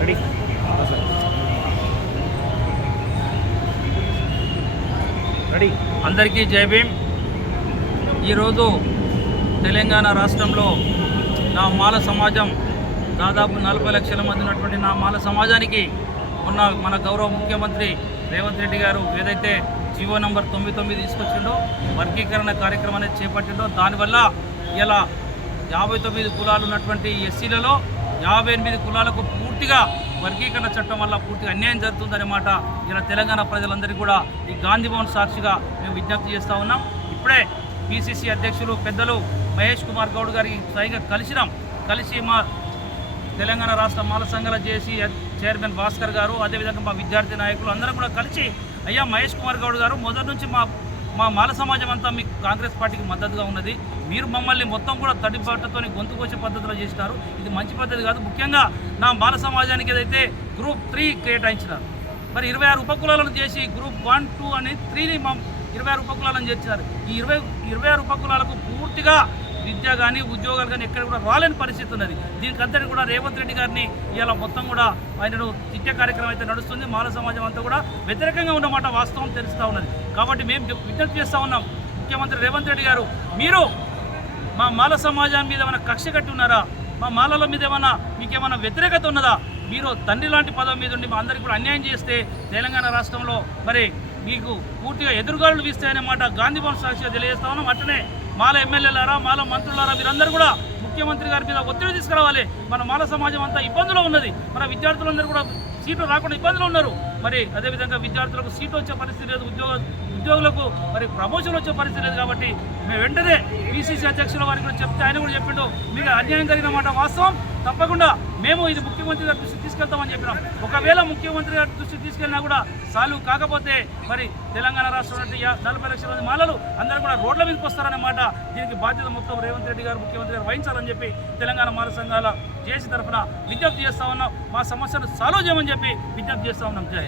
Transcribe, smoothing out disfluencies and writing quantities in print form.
Ready ready అందరికీ జై భీమ్. ఈరోజు తెలంగాణ రాష్ట్రంలో నా మాల సమాజం దాదాపు 40 లక్షల మంది ఉన్నటువంటి నా మాల సమాజానికి మన గౌరవ ముఖ్యమంత్రి రేవంత్ రెడ్డి గారు ఏదైతే జీవో నంబర్ 99 తీసుకొచ్చిండో వర్గీకరణ కార్యక్రమం అనేది చేపట్టిండో దానివల్ల ఇలా 59 కులాలు ఉన్నటువంటి ఎస్సీలలో 58 కులాలకు పూర్తిగా వర్గీకరణ చట్టం వల్ల పూర్తిగా అన్యాయం జరుగుతుందన్నమాట. ఇలా తెలంగాణ ప్రజలందరికీ కూడా ఈ గాంధీ భవన్ సాక్షిగా మేము విజ్ఞప్తి చేస్తూ ఉన్నాం. ఇప్పుడే పిసిసి అధ్యక్షులు పెద్దలు మహేష్ కుమార్ గౌడ్ గారికి స్వయంగా కలిసి మా తెలంగాణ రాష్ట్ర మాల సంఘాల జేఏసీ చైర్మన్ భాస్కర్ గారు, అదేవిధంగా మా విద్యార్థి నాయకులు అందరం కూడా కలిసి అయ్యా మహేష్ కుమార్ గౌడ్ గారు, మొదటి నుంచి మా మాల సమాజం అంతా మీకు కాంగ్రెస్ పార్టీకి మద్దతుగా ఉన్నది. మీరు మమ్మల్ని మొత్తం కూడా తడిబాటుతో గొంతుకొచ్చే పద్ధతిలో చేసినారు. ఇది మంచి పద్ధతి కాదు. ముఖ్యంగా నా మాల సమాజానికి ఏదైతే గ్రూప్ 3 కేటాయించినారు, మరి 26 ఉపకులాలను చేసి గ్రూప్ 1, 2 అని 3ని 26 ఉపకులాలను చేర్చారు. ఈ 26 ఉపకులాలకు పూర్తిగా విద్య కానీ ఉద్యోగాలు కానీ ఎక్కడ కూడా రాలేని పరిస్థితి ఉన్నది. దీనికి అంతటి కూడా రేవంత్ రెడ్డి గారిని ఇలా మొత్తం కూడా ఆయనను తిట్టే కార్యక్రమం అయితే నడుస్తుంది. మాల సమాజం అంతా కూడా వ్యతిరేకంగా ఉన్నమాట వాస్తవం తెలుస్తూ ఉన్నది. కాబట్టి మేము విజ్ఞప్తి చేస్తూ ఉన్నాం, ముఖ్యమంత్రి రేవంత్ రెడ్డి గారు, మీరు మా మాల సమాజం మీద ఏమైనా కక్ష కట్టి ఉన్నారా? మా మాలల మీద మీకేమైనా వ్యతిరేకత ఉన్నదా? మీరు తండ్రి లాంటి పదవి మీద ఉండి మా అందరికీ కూడా అన్యాయం చేస్తే తెలంగాణ రాష్ట్రంలో మరి మీకు పూర్తిగా ఎదురుగాలు వీస్తాయన్నమాట గాంధీ భవన్ సాక్షిగా తెలియజేస్తా ఉన్నాం. అట్లనే మాల ఎమ్మెల్యేలారా, మాల మంత్రులారా, మీరందరూ కూడా ముఖ్యమంత్రి గారి మీద ఒత్తిడి తీసుకురావాలి. మన మాల సమాజం అంతా ఇబ్బందులో ఉన్నది. మన విద్యార్థులందరూ కూడా సీట్లు రాకుండా ఇబ్బందులు ఉన్నారు. మరి అదేవిధంగా విద్యార్థులకు సీటు వచ్చే పరిస్థితి లేదు, ఉద్యోగులకు మరి ప్రమోషన్ వచ్చే పరిస్థితి లేదు. కాబట్టి మేము వెంటనే పిసిసి అధ్యక్షుల వారికి కూడా చెప్తే ఆయన కూడా చెప్పిండు, మీకు అన్యాయం జరిగిన మాట వాస్తవం, తప్పకుండా మేము ఇది ముఖ్యమంత్రి గారి దృష్టికి తీసుకెళ్తామని చెప్పినాం. ఒకవేళ ముఖ్యమంత్రి గారి దృష్టికి తీసుకెళ్ళినా కూడా సాల్వ్ కాకపోతే మరి తెలంగాణ రాష్ట్రంలో 40 లక్షల మంది మాలలు అందరూ కూడా రోడ్ల మీదకి వస్తారన్నమాట. దీనికి బాధ్యత మొత్తం రేవంత్ రెడ్డి గారు ముఖ్యమంత్రి గారు వహించాలని చెప్పి తెలంగాణ మాల సంఘాల జేఏసీ తరఫున విజ్ఞప్తి చేస్తా ఉన్నాం. మా సమస్యను సాల్వ్ చేయమని చెప్పి విజ్ఞప్తి చేస్తా ఉన్నాం. జై.